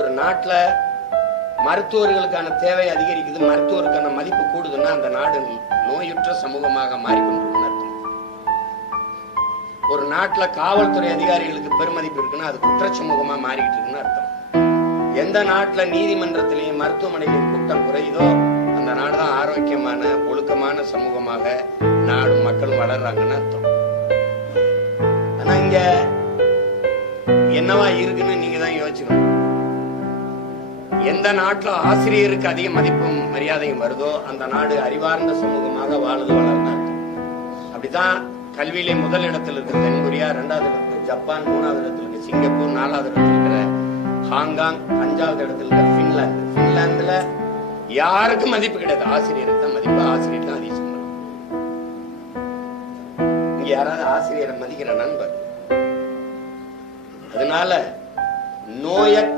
ஒரு நாட்டுல மருத்துவர்களுக்கான தேவை அதிகரிக்குது, மருத்துவருக்கான மதிப்பு கூடுதுன்னா அந்த நாடு நோயுற்ற சமூகமாக மாறிக்கொண்டிருக்குன்னு அர்த்தம். ஒரு நாட்டுல காவல்துறை அதிகாரிகளுக்கு பெருமதிப்பு இருக்குன்னா அது குற்ற சமூகமா மாறிக்கிட்டு இருக்குன்னு அர்த்தம். எந்த நாட்டுல நீதிமன்றத்திலையும் மருத்துவமனையிலையும் கூட்டம் குறையுதோ அந்த நாடுதான் ஆரோக்கியமான ஒழுக்கமான சமூகமாக நாடும் மக்களும் வளர்றாங்கன்னு அர்த்தம். ஆனா இங்க என்னவா இருக்குன்னு நீங்க தான் யோசிக்கணும். எந்த நாட்டுல ஆசிரியருக்கு அதிக மதிப்பும் மரியாதையும் வருதோ அந்த நாடு அறிவார்ந்த சமூகமாக வாழுது வளர்ந்து அர்த்தம். அப்படித்தான் கல்வியிலே முதல் இடத்தில் இருக்கிற தென்கொரியா, 2வது இடத்துல ஜப்பான், 3வது இடத்துல இருக்க சிங்கப்பூர், 4வது இடத்துல இருக்கிற ஹாங்காங், 5வது இடத்துல இருக்க பின்லாந்து. பின்லாந்துல யாருக்கும் மதிப்பு கிடையாது, ஆசிரியருக்கு தான் மதிப்பு, ஆசிரியர் தான் அதிக சம்பளம். இங்க யாராவது ஆசிரியரை மதிக்கிற நண்பர். அதனால நோய